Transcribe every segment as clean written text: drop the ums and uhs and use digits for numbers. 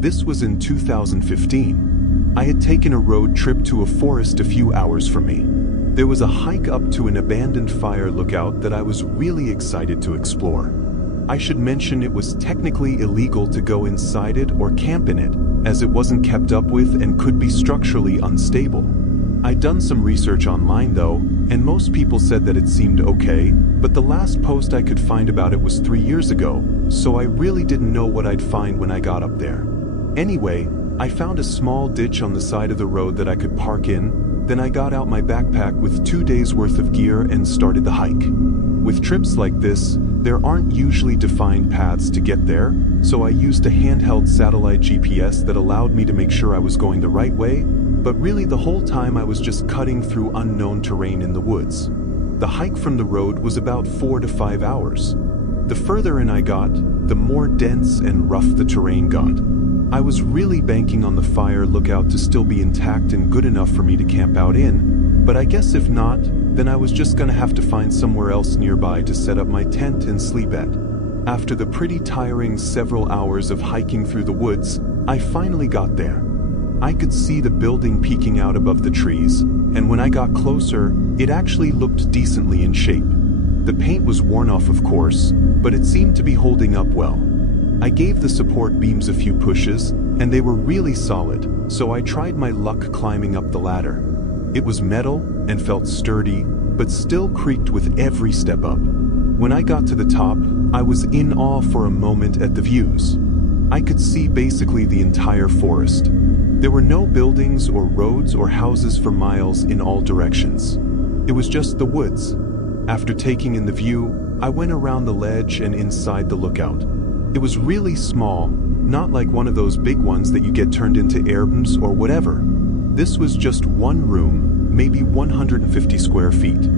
This was in 2015. I had taken a road trip to a forest a few hours from me. There was a hike up to an abandoned fire lookout that I was really excited to explore. I should mention it was technically illegal to go inside it or camp in it, as it wasn't kept up with and could be structurally unstable. I'd done some research online though, and most people said that it seemed okay, but the last post I could find about it was 3 years ago, so I really didn't know what I'd find when I got up there. Anyway, I found a small ditch on the side of the road that I could park in, then I got out my backpack with 2 days worth of gear and started the hike. With trips like this, there aren't usually defined paths to get there, so I used a handheld satellite GPS that allowed me to make sure I was going the right way, but really the whole time I was just cutting through unknown terrain in the woods. The hike from the road was about 4 to 5 hours. The further in I got, the more dense and rough the terrain got. I was really banking on the fire lookout to still be intact and good enough for me to camp out in, but I guess if not, then I was just gonna have to find somewhere else nearby to set up my tent and sleep at. After the pretty tiring several hours of hiking through the woods, I finally got there. I could see the building peeking out above the trees, and when I got closer, it actually looked decently in shape. The paint was worn off, of course, but it seemed to be holding up well. I gave the support beams a few pushes, and they were really solid, so I tried my luck climbing up the ladder. It was metal and felt sturdy, but still creaked with every step up. When I got to the top, I was in awe for a moment at the views. I could see basically the entire forest. There were no buildings or roads or houses for miles in all directions. It was just the woods. After taking in the view, I went around the ledge and inside the lookout. It was really small, not like one of those big ones that you get turned into airbnbs or whatever. This was just one room, maybe 150 square feet.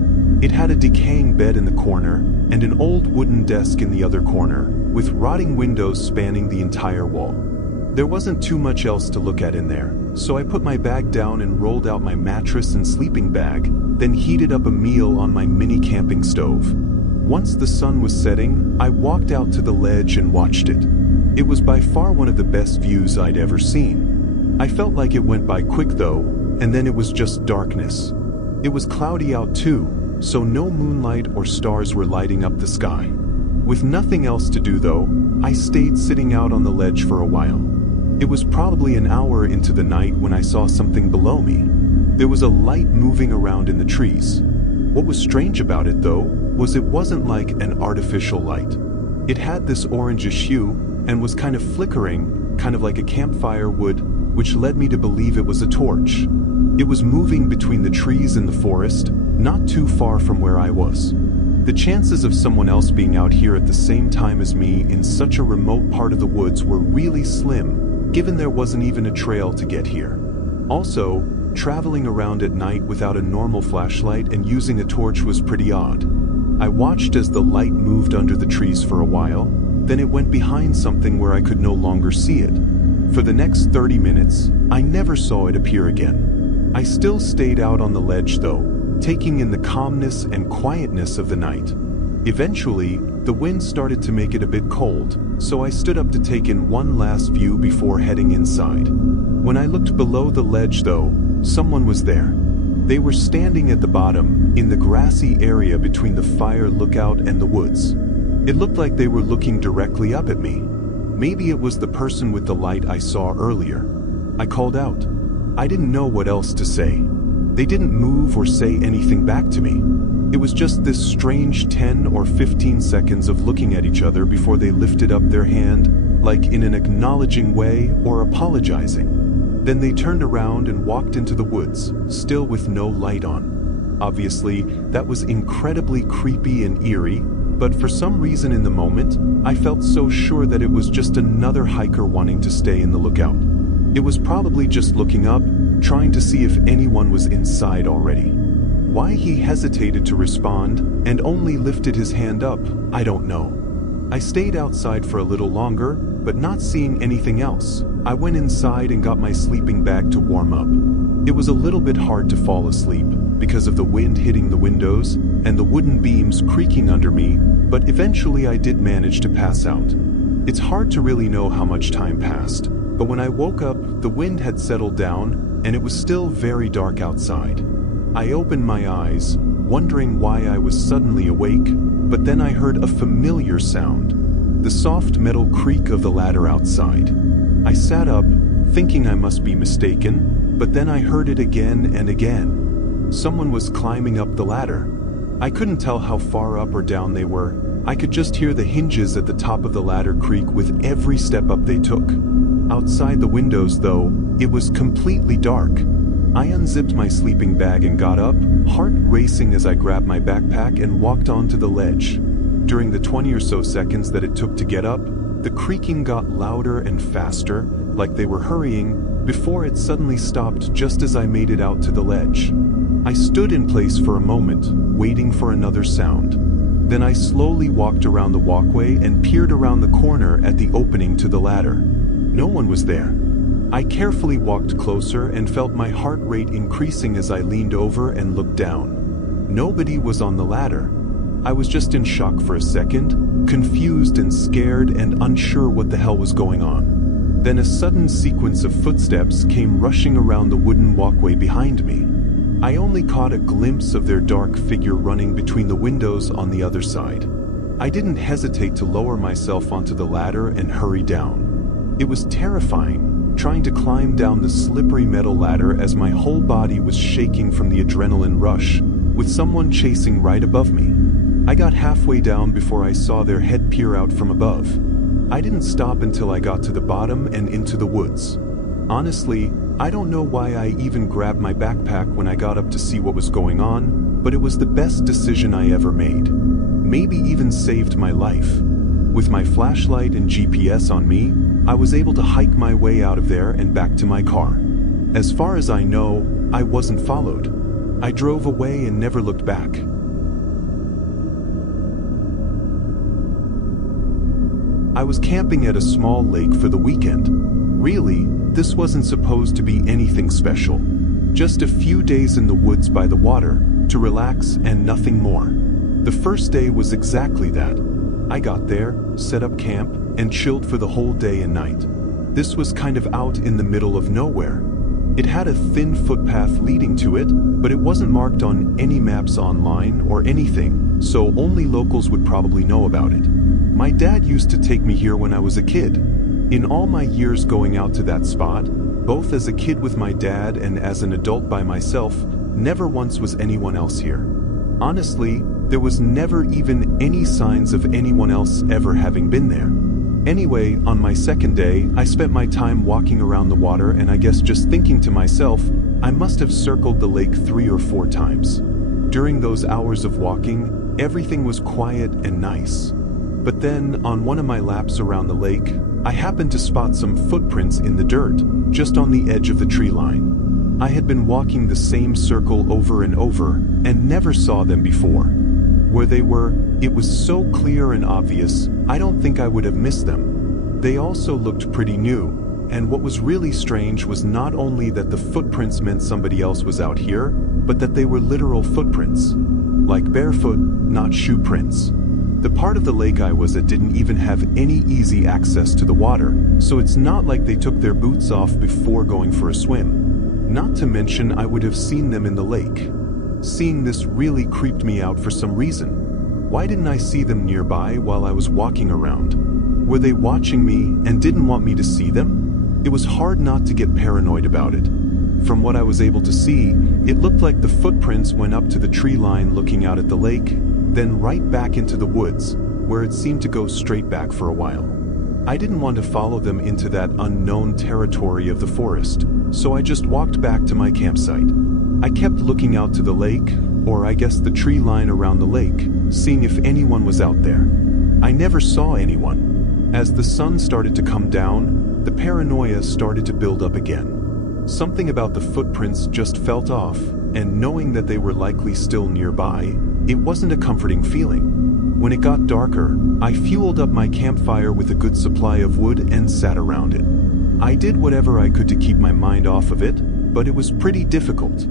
It had a decaying bed in the corner and an old wooden desk in the other corner, with rotting windows spanning the entire wall. There wasn't too much else to look at in there, so I put my bag down and rolled out my mattress and sleeping bag, then heated up a meal on my mini camping stove. Once the sun was setting, I walked out to the ledge and watched it. It was by far one of the best views I'd ever seen. I felt like it went by quick though, and then it was just darkness. It was cloudy out too, so no moonlight or stars were lighting up the sky. With nothing else to do though, I stayed sitting out on the ledge for a while. It was probably an hour into the night when I saw something below me. There was a light moving around in the trees. What was strange about it though, was it wasn't like an artificial light. It had this orangish hue and was kind of flickering, kind of like a campfire would, which led me to believe it was a torch. It was moving between the trees in the forest, not too far from where I was. The chances of someone else being out here at the same time as me in such a remote part of the woods were really slim, given there wasn't even a trail to get here. Also, traveling around at night without a normal flashlight and using a torch was pretty odd. I watched as the light moved under the trees for a while, then it went behind something where I could no longer see it. For the next 30 minutes, I never saw it appear again. I still stayed out on the ledge though, taking in the calmness and quietness of the night. Eventually, the wind started to make it a bit cold, so I stood up to take in one last view before heading inside. When I looked below the ledge though, someone was there. They were standing at the bottom, in the grassy area between the fire lookout and the woods. It looked like they were looking directly up at me. Maybe it was the person with the light I saw earlier. I called out. I didn't know what else to say. They didn't move or say anything back to me. It was just this strange 10 or 15 seconds of looking at each other before they lifted up their hand, like in an acknowledging way or apologizing. Then they turned around and walked into the woods, still with no light on. Obviously, that was incredibly creepy and eerie, but for some reason in the moment, I felt so sure that it was just another hiker wanting to stay in the lookout. It was probably just looking up, trying to see if anyone was inside already. Why he hesitated to respond and only lifted his hand up, I don't know. I stayed outside for a little longer, but not seeing anything else, I went inside and got my sleeping bag to warm up. It was a little bit hard to fall asleep because of the wind hitting the windows and the wooden beams creaking under me, but eventually I did manage to pass out. It's hard to really know how much time passed, But when I woke up, the wind had settled down, and it was still very dark outside. I opened my eyes, wondering why I was suddenly awake, but then I heard a familiar sound, the soft metal creak of the ladder outside. I sat up, thinking I must be mistaken, but then I heard it again and again. Someone was climbing up the ladder. I couldn't tell how far up or down they were. I could just hear the hinges at the top of the ladder creak with every step up they took. Outside the windows, though, it was completely dark. I unzipped my sleeping bag and got up, heart racing as I grabbed my backpack and walked onto the ledge. During the 20 or so seconds that it took to get up, the creaking got louder and faster, like they were hurrying, before it suddenly stopped just as I made it out to the ledge. I stood in place for a moment, waiting for another sound. Then I slowly walked around the walkway and peered around the corner at the opening to the ladder. No one was there. I carefully walked closer and felt my heart rate increasing as I leaned over and looked down. Nobody was on the ladder. I was just in shock for a second, confused and scared and unsure what the hell was going on. Then a sudden sequence of footsteps came rushing around the wooden walkway behind me. I only caught a glimpse of their dark figure running between the windows on the other side. I didn't hesitate to lower myself onto the ladder and hurry down. It was terrifying, trying to climb down the slippery metal ladder as my whole body was shaking from the adrenaline rush, with someone chasing right above me. I got halfway down before I saw their head peer out from above. I didn't stop until I got to the bottom and into the woods. Honestly, I don't know why I even grabbed my backpack when I got up to see what was going on, but it was the best decision I ever made. Maybe even saved my life. With my flashlight and GPS on me, I was able to hike my way out of there and back to my car. As far as I know, I wasn't followed. I drove away and never looked back. I was camping at a small lake for the weekend. Really, this wasn't supposed to be anything special. Just a few days in the woods by the water, to relax and nothing more. The first day was exactly that. I got there, set up camp, and chilled for the whole day and night. This was kind of out in the middle of nowhere. It had a thin footpath leading to it, but it wasn't marked on any maps online or anything, so only locals would probably know about it. My dad used to take me here when I was a kid. In all my years going out to that spot, both as a kid with my dad and as an adult by myself, never once was anyone else here. Honestly, there was never even any signs of anyone else ever having been there. Anyway, on my second day, I spent my time walking around the water and I guess just thinking to myself, I must have circled the lake 3 or 4 times. During those hours of walking, everything was quiet and nice. But then, on one of my laps around the lake, I happened to spot some footprints in the dirt, just on the edge of the tree line. I had been walking the same circle over and over, and never saw them before. Where they were, it was so clear and obvious, I don't think I would have missed them. They also looked pretty new, and what was really strange was not only that the footprints meant somebody else was out here, but that they were literal footprints. Like barefoot, not shoe prints. The part of the lake I was at didn't even have any easy access to the water, so it's not like they took their boots off before going for a swim. Not to mention I would have seen them in the lake. Seeing this really creeped me out for some reason. Why didn't I see them nearby while I was walking around? Were they watching me and didn't want me to see them? It was hard not to get paranoid about it. From what I was able to see, it looked like the footprints went up to the tree line looking out at the lake, then right back into the woods, where it seemed to go straight back for a while. I didn't want to follow them into that unknown territory of the forest, so I just walked back to my campsite. I kept looking out to the lake, or I guess the tree line around the lake, seeing if anyone was out there. I never saw anyone. As the sun started to come down, the paranoia started to build up again. Something about the footprints just felt off, and knowing that they were likely still nearby, it wasn't a comforting feeling. When it got darker, I fueled up my campfire with a good supply of wood and sat around it. I did whatever I could to keep my mind off of it, but it was pretty difficult.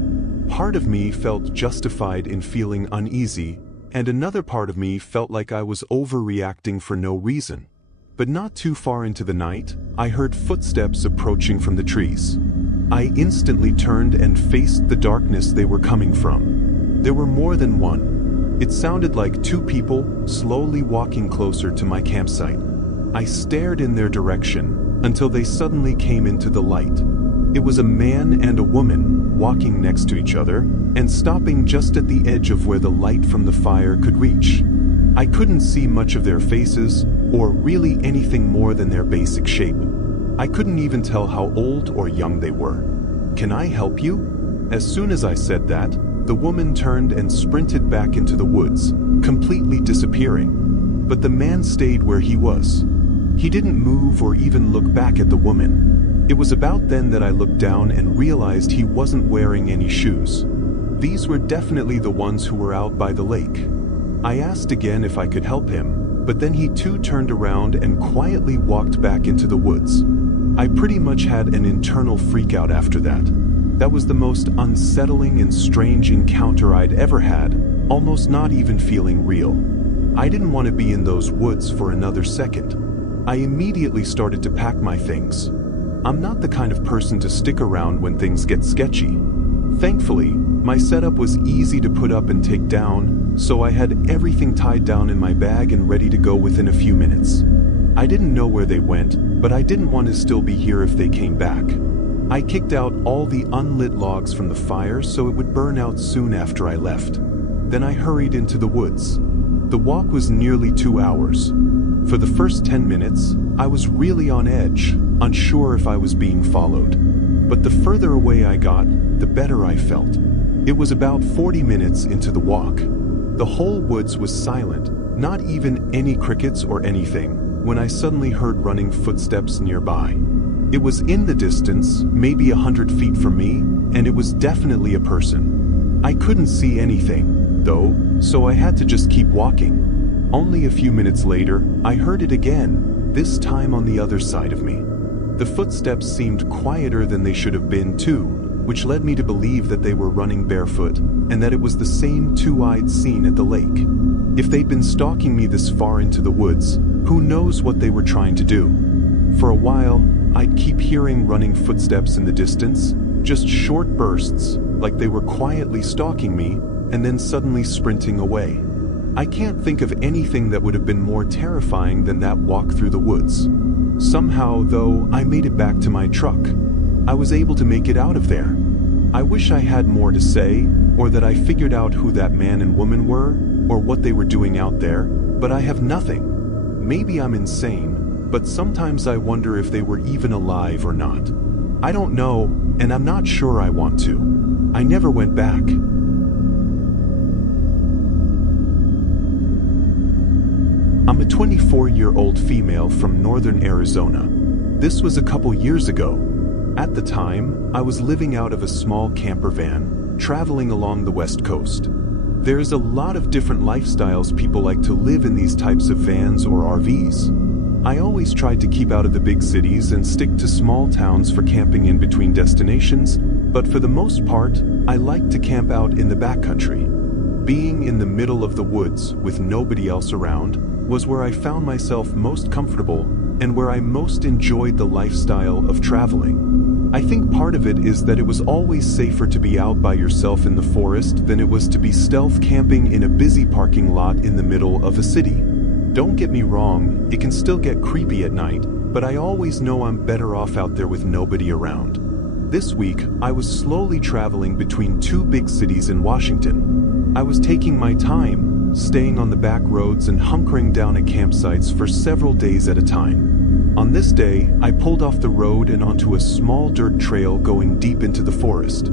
Part of me felt justified in feeling uneasy, and another part of me felt like I was overreacting for no reason. But not too far into the night, I heard footsteps approaching from the trees. I instantly turned and faced the darkness they were coming from. There were more than one. It sounded like two people slowly walking closer to my campsite. I stared in their direction until they suddenly came into the light. It was a man and a woman walking next to each other and stopping just at the edge of where the light from the fire could reach. I couldn't see much of their faces or really anything more than their basic shape. I couldn't even tell how old or young they were. "Can I help you?" As soon as I said that, the woman turned and sprinted back into the woods, completely disappearing. But the man stayed where he was. He didn't move or even look back at the woman. It was about then that I looked down and realized he wasn't wearing any shoes. These were definitely the ones who were out by the lake. I asked again if I could help him, but then he too turned around and quietly walked back into the woods. I pretty much had an internal freakout after that. That was the most unsettling and strange encounter I'd ever had, almost not even feeling real. I didn't want to be in those woods for another second. I immediately started to pack my things. I'm not the kind of person to stick around when things get sketchy. Thankfully, my setup was easy to put up and take down, so I had everything tied down in my bag and ready to go within a few minutes. I didn't know where they went, but I didn't want to still be here if they came back. I kicked out all the unlit logs from the fire so it would burn out soon after I left. Then I hurried into the woods. The walk was nearly 2 hours. For the first 10 minutes, I was really on edge, unsure if I was being followed. But the further away I got, the better I felt. It was about 40 minutes into the walk. The whole woods was silent, not even any crickets or anything, when I suddenly heard running footsteps nearby. It was in the distance, maybe 100 feet from me, and it was definitely a person. I couldn't see anything, though, so I had to just keep walking. Only a few minutes later, I heard it again, this time on the other side of me. The footsteps seemed quieter than they should have been too, which led me to believe that they were running barefoot, and that it was the same two I'd seen at the lake. If they'd been stalking me this far into the woods, who knows what they were trying to do? For a while, I'd keep hearing running footsteps in the distance, just short bursts, like they were quietly stalking me, and then suddenly sprinting away. I can't think of anything that would have been more terrifying than that walk through the woods. Somehow, though, I made it back to my truck. I was able to make it out of there. I wish I had more to say, or that I figured out who that man and woman were, or what they were doing out there, but I have nothing. Maybe I'm insane, but sometimes I wonder if they were even alive or not. I don't know, and I'm not sure I want to. I never went back. I'm a 24-year-old female from northern Arizona. This was a couple years ago. At the time, I was living out of a small camper van, traveling along the West Coast. There's a lot of different lifestyles people like to live in these types of vans or RVs. I always tried to keep out of the big cities and stick to small towns for camping in between destinations, but for the most part, I liked to camp out in the backcountry. Being in the middle of the woods with nobody else around was where I found myself most comfortable and where I most enjoyed the lifestyle of traveling. I think part of it is that it was always safer to be out by yourself in the forest than it was to be stealth camping in a busy parking lot in the middle of a city. Don't get me wrong, it can still get creepy at night, but I always know I'm better off out there with nobody around. This week, I was slowly traveling between two big cities in Washington. I was taking my time, staying on the back roads and hunkering down at campsites for several days at a time. On this day, I pulled off the road and onto a small dirt trail going deep into the forest.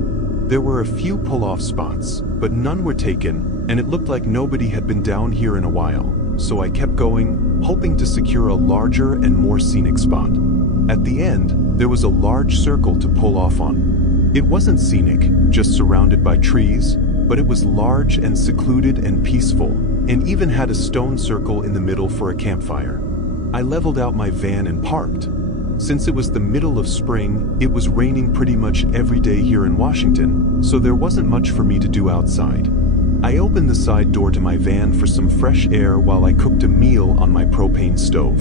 There were a few pull-off spots, but none were taken, and it looked like nobody had been down here in a while, so I kept going, hoping to secure a larger and more scenic spot. At the end, there was a large circle to pull off on. It wasn't scenic, just surrounded by trees, but it was large and secluded and peaceful, and even had a stone circle in the middle for a campfire. I leveled out my van and parked. Since it was the middle of spring, it was raining pretty much every day here in Washington, so there wasn't much for me to do outside. I opened the side door to my van for some fresh air while I cooked a meal on my propane stove.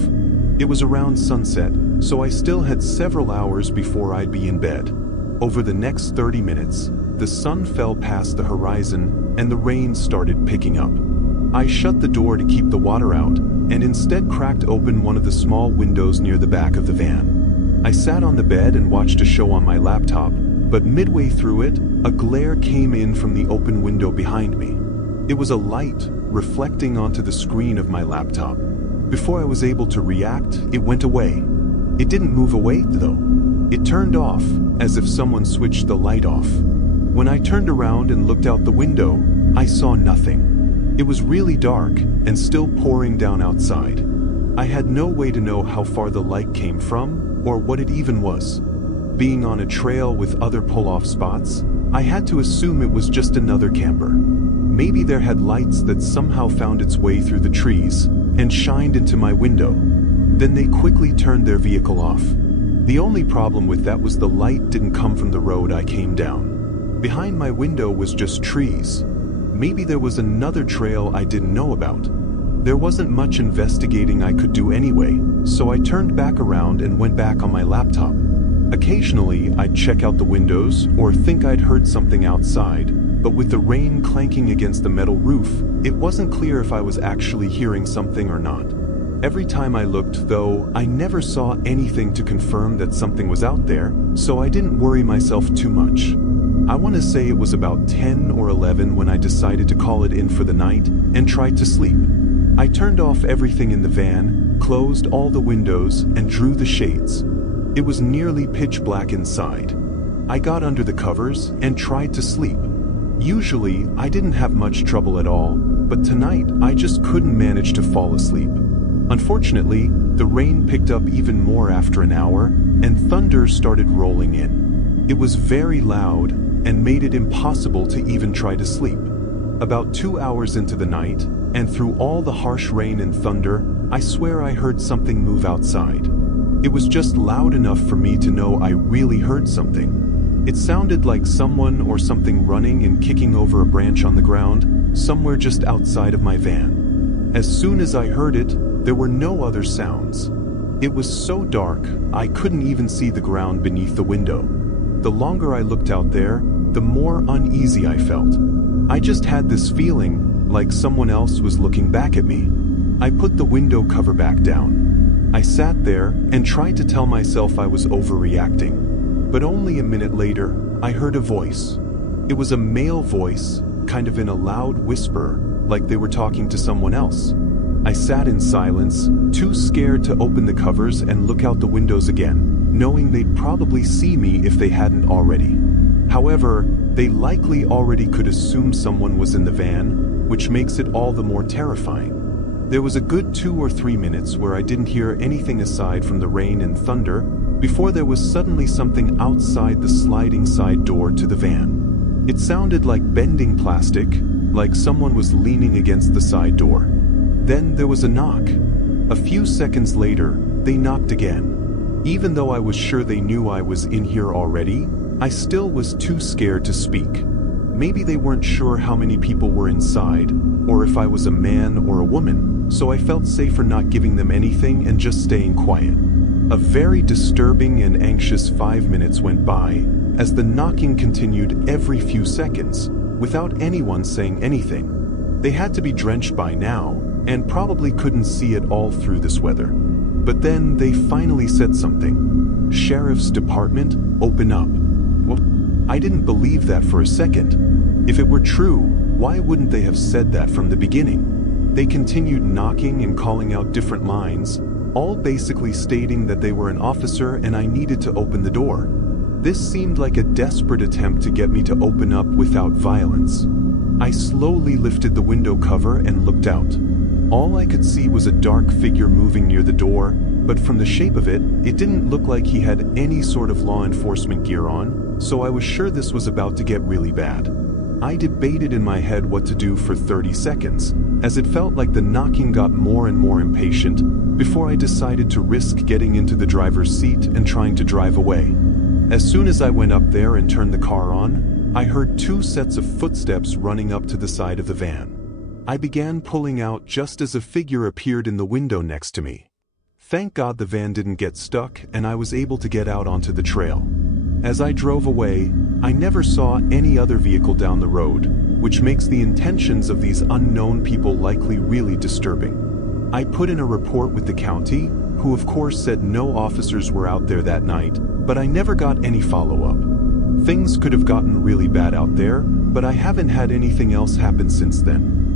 It was around sunset, so I still had several hours before I'd be in bed. Over the next 30 minutes, the sun fell past the horizon and the rain started picking up. I shut the door to keep the water out and instead cracked open one of the small windows near the back of the van. I sat on the bed and watched a show on my laptop, but midway through it, a glare came in from the open window behind me. It was a light reflecting onto the screen of my laptop. Before I was able to react, it went away. It didn't move away, though. It turned off, as if someone switched the light off. When I turned around and looked out the window, I saw nothing. It was really dark and still pouring down outside. I had no way to know how far the light came from or what it even was. Being on a trail with other pull-off spots, I had to assume it was just another camper. Maybe there had lights that somehow found its way through the trees and shined into my window. Then they quickly turned their vehicle off. The only problem with that was the light didn't come from the road I came down. Behind my window was just trees. Maybe there was another trail I didn't know about. There wasn't much investigating I could do anyway, so I turned back around and went back on my laptop. Occasionally, I'd check out the windows or think I'd heard something outside, but with the rain clanking against the metal roof, it wasn't clear if I was actually hearing something or not. Every time I looked, though, I never saw anything to confirm that something was out there, so I didn't worry myself too much. I want to say it was about 10 or 11 when I decided to call it in for the night and tried to sleep. I turned off everything in the van, closed all the windows, and drew the shades. It was nearly pitch black inside. I got under the covers and tried to sleep. Usually, I didn't have much trouble at all, but tonight I just couldn't manage to fall asleep. Unfortunately, the rain picked up even more after an hour, and thunder started rolling in. It was very loud and made it impossible to even try to sleep. About 2 hours into the night, and through all the harsh rain and thunder, I swear I heard something move outside. It was just loud enough for me to know I really heard something. It sounded like someone or something running and kicking over a branch on the ground, somewhere just outside of my van. As soon as I heard it, there were no other sounds. It was so dark, I couldn't even see the ground beneath the window. The longer I looked out there, the more uneasy I felt. I just had this feeling like someone else was looking back at me. I put the window cover back down. I sat there and tried to tell myself I was overreacting. But only a minute later, I heard a voice. It was a male voice, kind of in a loud whisper, like they were talking to someone else. I sat in silence, too scared to open the covers and look out the windows again, knowing they'd probably see me if they hadn't already. However, they likely already could assume someone was in the van, which makes it all the more terrifying. There was a good 2 or 3 minutes where I didn't hear anything aside from the rain and thunder, before there was suddenly something outside the sliding side door to the van. It sounded like bending plastic, like someone was leaning against the side door. Then there was a knock. A few seconds later, they knocked again. Even though I was sure they knew I was in here already, I still was too scared to speak. Maybe they weren't sure how many people were inside, or if I was a man or a woman, so I felt safer not giving them anything and just staying quiet. A very disturbing and anxious 5 minutes went by, as the knocking continued every few seconds, without anyone saying anything. They had to be drenched by now, and probably couldn't see it all through this weather. But then they finally said something. "Sheriff's Department, open up." Well, I didn't believe that for a second. If it were true, why wouldn't they have said that from the beginning? They continued knocking and calling out different lines, all basically stating that they were an officer and I needed to open the door. This seemed like a desperate attempt to get me to open up without violence. I slowly lifted the window cover and looked out. All I could see was a dark figure moving near the door, but from the shape of it, it didn't look like he had any sort of law enforcement gear on, so I was sure this was about to get really bad. I debated in my head what to do for 30 seconds, as it felt like the knocking got more and more impatient, before I decided to risk getting into the driver's seat and trying to drive away. As soon as I went up there and turned the car on, I heard 2 sets of footsteps running up to the side of the van. I began pulling out just as a figure appeared in the window next to me. Thank God the van didn't get stuck and I was able to get out onto the trail. As I drove away, I never saw any other vehicle down the road, which makes the intentions of these unknown people likely really disturbing. I put in a report with the county, who of course said no officers were out there that night, but I never got any follow-up. Things could have gotten really bad out there, but I haven't had anything else happen since then.